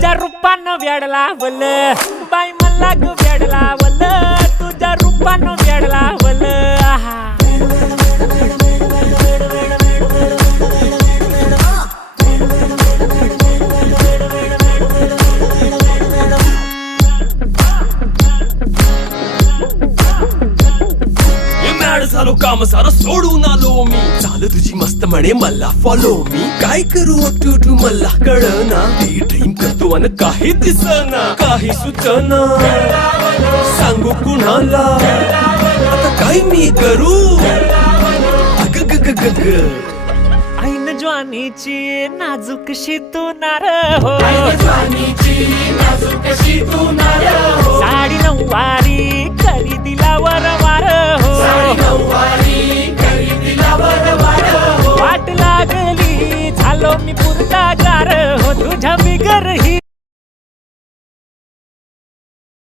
तुझ्या रूपानं वेड लावल बाई मला ग वेड लावल तुझ्या रूपानं वेड लावल आहा झालो काम सारं सोडून आलो मी चाल तुझी मस्त म्हणे मला फॉलो मी काय करू टू मला कळना ती ड्रीम करतो अन काही दिसना काही सुचना सांगू कुणाला आता काय मी करू अग ग ग ग ग ऐन ज्वानीची नाजूकशी तू नार हो साडी नऊवारी करी दिला वरवार हो वाट लागली झालो मी पुरता गार हो तुझ्या बिगर ही